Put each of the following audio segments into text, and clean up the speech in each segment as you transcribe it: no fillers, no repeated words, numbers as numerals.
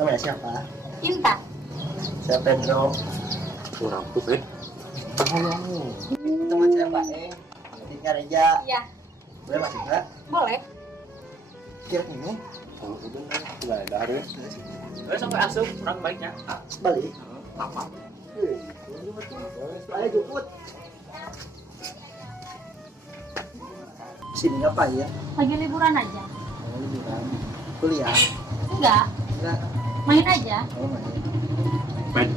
Namanya siapa? Intan. Siapa dong? Kurang tuh, Ben. Teman saya Mbak Eng. Tinggal Reja. Iya. Boleh masuk nggak? Boleh. Kira ini? Oh, itu nggak ada harus. Sampai asup kurang baiknya. Balik. Apa? Ayo jemput. Sini ngapain ya? Lagi liburan aja. Oh, liburan. Kuliah. Enggak, Enggak. main aja. Oh, main. Ben.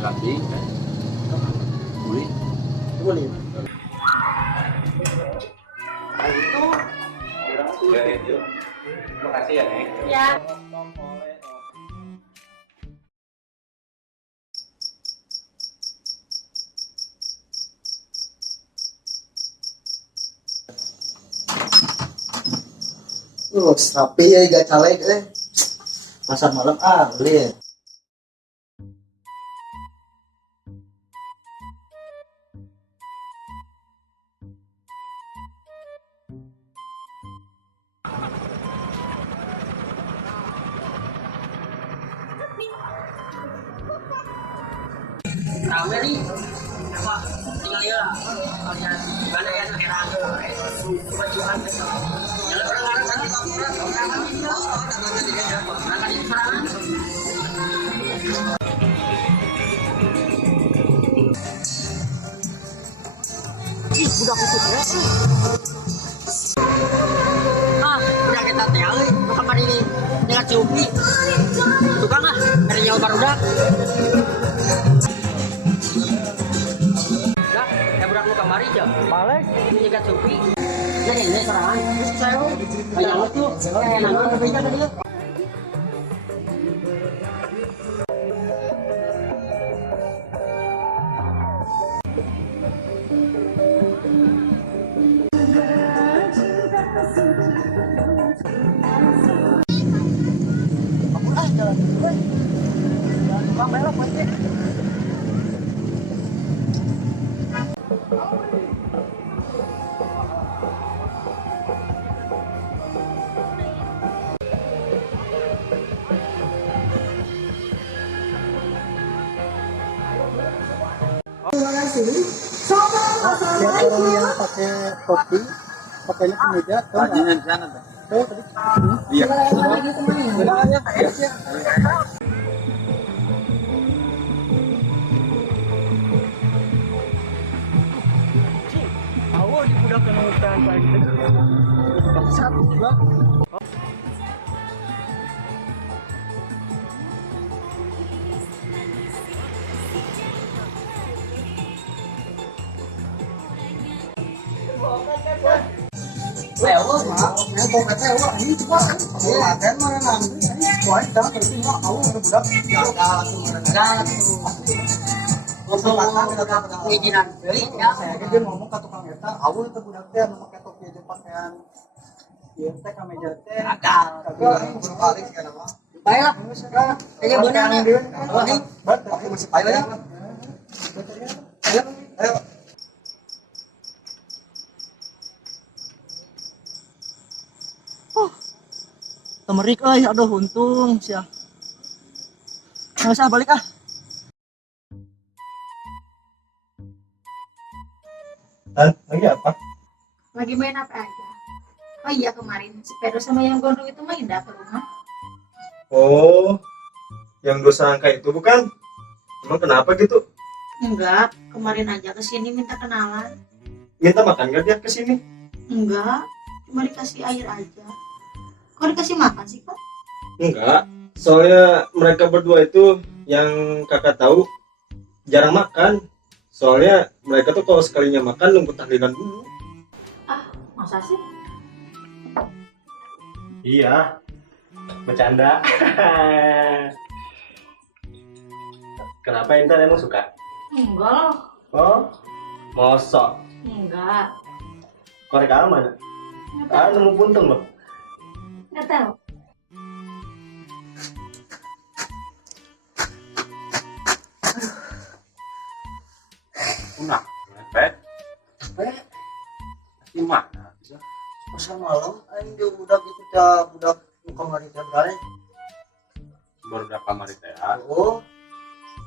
Lagi, Ben. Boleh. Boleh. Ya, itu. Terima kasih ya, Neng. Ya. Sapi ya gak caleg pasar malam lihat. Rame nih. Apa? Tinggal ya. Kalian gimana ya negara kemajuan. Jangan orang-orang nanti akan diserang. Ih, budak itu ya. Udah kita tinggal di kamar ini. Tinggal cupi. Tukang lah, dari nyawa barudak. Budak lu kamari aja. Balik. Ini kan cupi. Jadi ini serangan. Terus saya banyak lu tuh. Kayak nangis berbeda tadi lu. Lihat orang yang pakai topi, pakainya kemeja, tahu nggak? Tahu tadi? Iya. Awal di budak kena hutan lagi. Satu juga. Dia ngomong ke tukang eta, awal itu budak teh anu pakai topi aja pakaian ieu teh kameja teh. Kagak berbalik sekarang mah. Baiklah. Kayaknya benar nih. Oh, nih. Pakai masih payah ya. Ayo, ayo. Temerik aduh untung sia. Nggak usah balik ah. Lagi apa? Lagi main apa aja? Oh iya, kemarin si Pedro sama yang gondrong itu main dah ke rumah. Oh, yang dua sangka itu bukan? Emang kenapa gitu? Enggak, kemarin aja kesini minta kenalan. Minta makan gak dia kesini? Enggak, cuma dikasih air aja. Kok dikasih makan sih, Kak? Enggak, soalnya mereka berdua itu yang kakak tahu jarang makan. Soalnya mereka tuh kalau sekalinya makan nunggu tahlilan dulu. Ah, masa sih? Iya, bercanda. Kenapa Intan emang suka? Enggak loh. Oh, mosok. Enggak. Korek mana? Ah, nemu puntung loh. Enggak tahu. Nah, Ben. Gimana? Masa malam aing di budak itu dah budak kamari teh balik. baru udah kamar itu ya. Oh,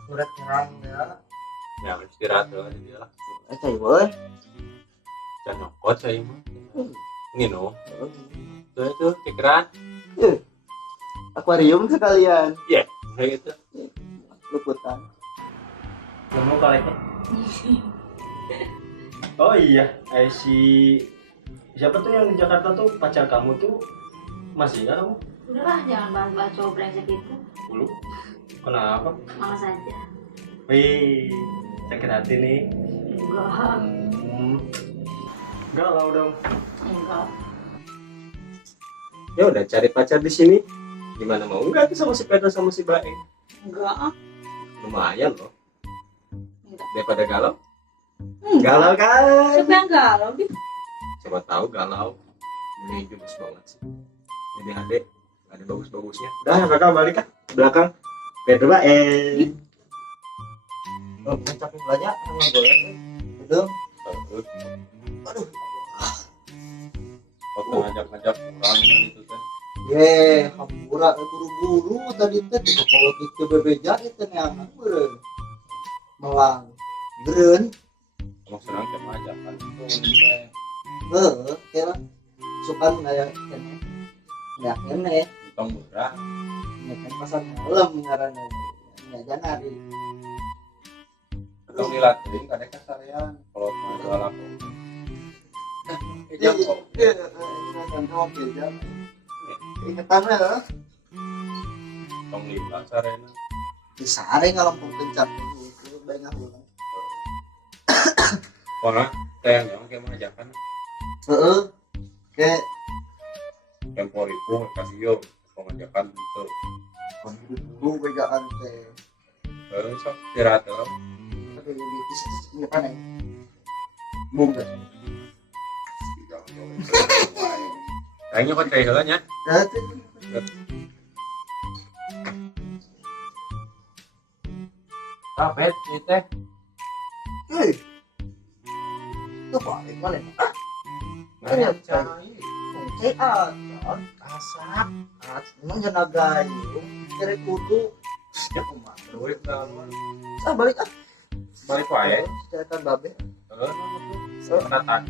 udah terang ya. Ya istirahat dulu dia lah. Cai boy. Jangan nyokot saya mah. Ngino. Tuh itu pikiran. Akuarium sekalian. Iya, kayak gitu. Luputan. Kamu kali itu. Oh iya, siapa tuh yang di Jakarta tuh pacar kamu tuh masih nggak kamu? Udahlah, jangan bahas-bahas cowok brengsek itu. Dulu. Kenapa? Malas aja. Wih, sakit hati nih. Enggak. Galau dong. Enggak. Ya udah cari pacar di sini. Gimana mau enggak tuh sama si Pedro sama si Bae? Enggak. Lumayan loh. Enggak. Daripada galau. Enggak. Galau kan? Siapa yang galau, Dik? Coba tahu galau. Ini bagus banget sih. Jadi adek ada bagus-bagusnya. Udah kakak balik kan ke belakang. Pedro Bae. Oh, capek belajar sama gue. Itu. Aduh. Waktu ngajak-ngajak orang gitu kan. Ye, hampura buru-buru tadi teh tiga politik ke bebeja itu nih anak beureun. Melang. Beureun. Emang senang kayak ngajakan itu. Kira suka kayak kene. Ya kene. Untung murah. Ya kan pasar malam ngaranna. Ya jangan di Untung dilatih kadang kasarian. Kalau mau jual aku. jam kok. Iya, ini kan oke jam. Ingetan ya. Untung lima sarena. Disare ngalampung kencang. Banyak banget. Orang tayang yang kayak mengajakan. Heeh. Kayak Tempo itu kasih yo pengajakan gitu. dulu begaan teh. Sok istirahat lo. Tapi ini apa nih? Bung kan. Kayaknya kok teh heula nya. Kapet ieu teh. Hei. Itu balik mana? Nah, Cai asak. Emang jangan gayung. Kira kudu. ya kumaha duit naon. Balik ah. Balik wae. Cetan babe. Heeh. Pendatang.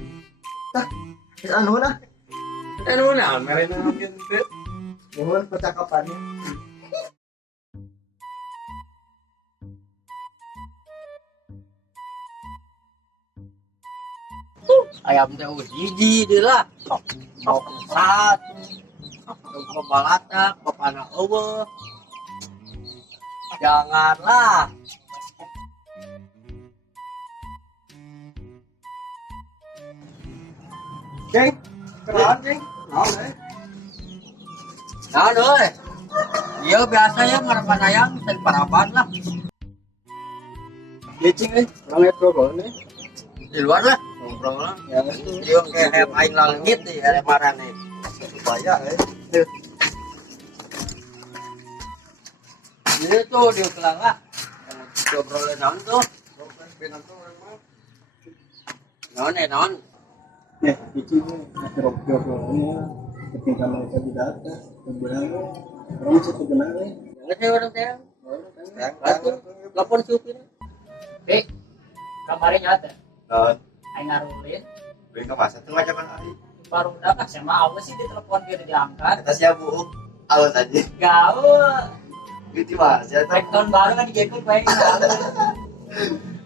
Anu nah. Anu naon merena mungkin teh. Mohon percakapannya. Ayam teh hiji deui lah. Mau kesat. Mau balatak, bapana eueuh. Janganlah. Ceng. Kenalan ceng. Naon eh? Nah, euy. Iya biasa ya marapan ayam teh parapan lah. Licing eh. Orang ngobrol nih. Di luar lah ngobrol lah. Ya itu. Dia kayak aing langit nih ada marane. Supaya eh. Ini tuh di kelanga. Ngobrolin naon tuh? Naon? Nih, licing nih. Ngobrol-ngobrolnya. Ketika mereka di data. Sebenarnya. Orang bisa sebenarnya. Jangan saya orang saya. Langsung telepon supir. Kemarin nyata, Naon? aing ngarulin, Beli ke masa tuh ngajakan ari. baru udah kan sama awas sih ditelepon dia diangkat, Kata siapa bu? Awas aja. gaul, Gitu mas. Ya baik tahun baru kan dijago baik gaul,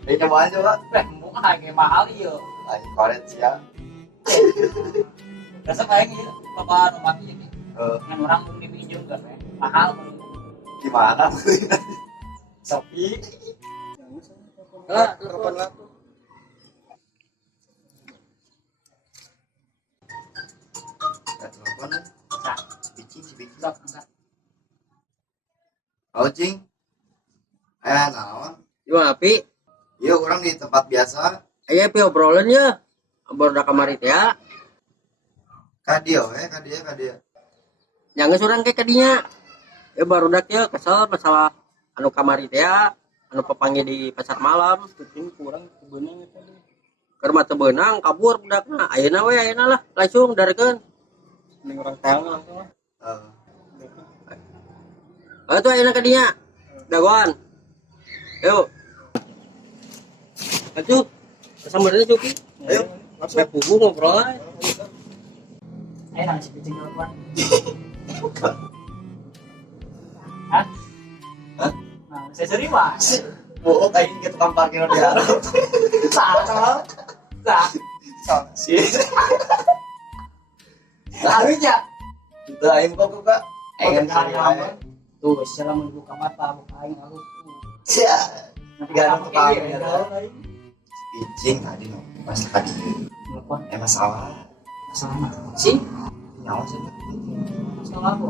ini coba aja pak. mau harga mahal iyo, Ayo koret ya. rasa kayak gitu, bapak rumah ini, yang orang mau diminjau juga, mahal, Gimana? sepi, Lah, telepon lah tuh. Telepon. Nah. Bicing si bicing. sok, sok. Oh cing. Naon? Gimana pi? Iya orang di tempat biasa. Ayo pi obrolan ya. Baru udah kamari teh ya. Kadio kadia. Jangan surang kayak kadinya. Ya baru udah ya kesel masalah anu kamari teh ya. Anu pepanggil di pasar malam. Kucing kurang kebenang tadi. Keur mah teu beunang kabur budakna. Ayeuna lah langsung darikeun. Ini orang tangan langsung lah. Tuh enak kadinya. Dagon. Ayo. Atuh. Sambarnya Cuki. Ayo. Sampai pugu ngobrol aja. Ayo nang si picing telepon. Hah? Hah? Nah, saya sering mas. Bohong kayak ke tukang parkir dia. Salah. Si. Harusnya. Kita aing kok. Aing kan tuh, siapa mau buka mata, buka aing aku. Sia. Tiga Kamu tukang kayak ya. Icing tadi no. Pas tadi. Telepon Masalah. sama sih. Nyawa sih. Masalah apa?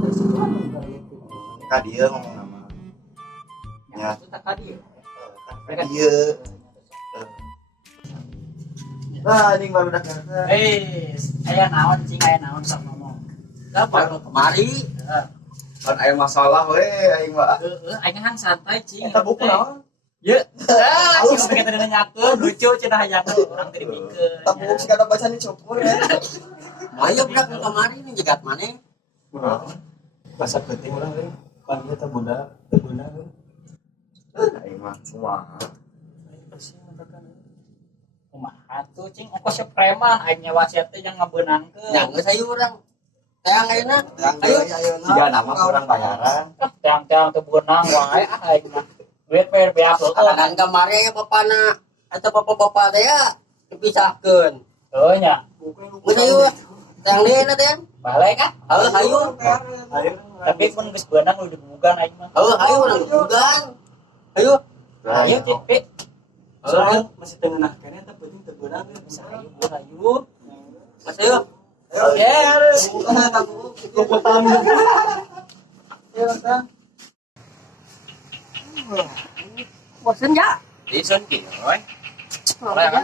Terus itu kan kayak gitu. Kak dia ngomong nama. Ya. Itu tak tadi ya. Kan dia. Nah, ini baru dah kata. Ayah naon cing, ayah naon sok ngomong. Dapat lo Kemari. Kan aya masalah we aing mah. aing kan santai cing. Eta buku naon? Ya. Cing sebagai tadi nanyakeun lucu cenah hayakeun orang tadi mikeun. Eta buku segala baca ni cukur ya. Ayo budak nu kamari nu jegat maneh. Bahasa penting urang we. Pan ieu teh budak we. Aing mah kumaha. Kumaha tuh cing ongkos preman aing nyawa sia teh yang ngabeunangkeun. Ya geus ayo urang. Teang ayeuna. Ayo siga nama urang bayaran. Teang-teang teu beunang wae aing mah. Duit bayar beak Kadang kamari aya bapana atau bapak-bapak teh ya dipisahkeun. heuh nya. Geus ayo. Teang deui na teang. Balik ah. Heuh hayu. Tapi pun geus beunang udah bukan aing mah. Heuh hayu urang bugan. Hayu. Ayo cik pi. Soalnya masih tengah nah kene teh penting teu beunang we. Bisa ayo. Mas ayo. Oke. Kuputan. Ya, Bang. Bosen ya? Dison kieu we. Ya.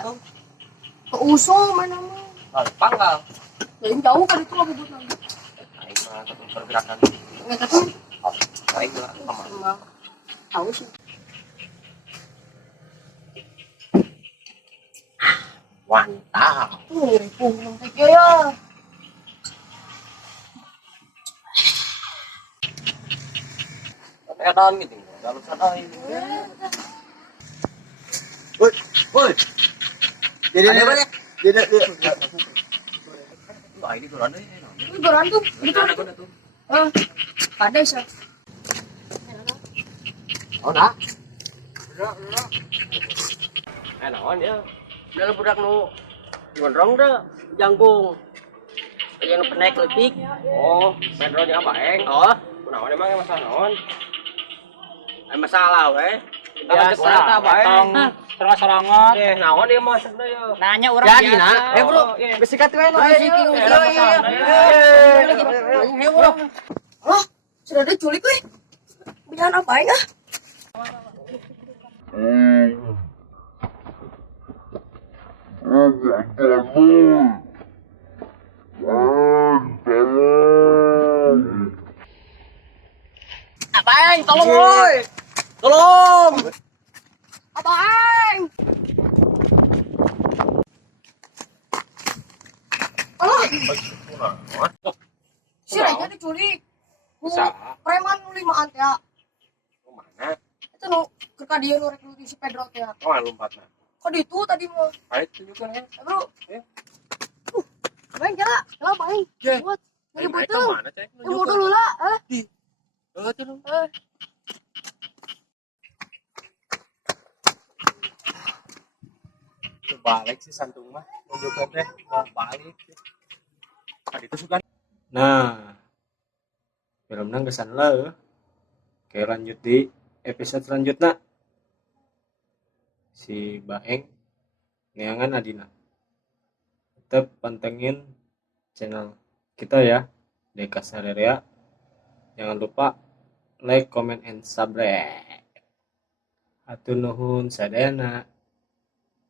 Keusung mana mah. Panggal. Jadi jauh kan itu aku buat lagi. Aing mah pergerakan. Nggak tapi Aing mah kemana? emang tahu sih. Mantap. Punggung teh ya. Edan gitu. Kalau sana ini. Woi. Jadi Ada mana? Jadi Wah, ini kurang deh. Ini berantem gitu. Pada sih. Oh, nah. Naon ya? Dalam budak nu gondrong dah jangkung. Yang penek letik. Oh, pedronya apa, Eng? Oh, kunaon emang masalah naon? Masalah we. Biasa, potong serang-serangan. Naon dia masak deh ya. Nanya orang Jadi biasa. nah, bro, besikat we no. Oh, sudah ada culik weh. Biar apa ya? Apaan? Tolong, boy. Tolong. Apaan? Oh, si Raja diculik. Preman nu 5an teh. Mana? Itu nu ke dia nu rek si Pedro teh. Oh, lompatna. Kok di itu tadi mau. Ayo tunjukkan ya. Bro. Main jala, jala main. Buat. Jadi betul. Yang mau dulu lah, Balik sih santung mah tunjukkan teh mau balik tadi itu suka nah filmnya kesan lah oke lanjut di episode selanjutnya si Baeng neangan Adina tetap pantengin channel kita ya Deka Sarerea jangan lupa like comment and subscribe atur nuhun sadayana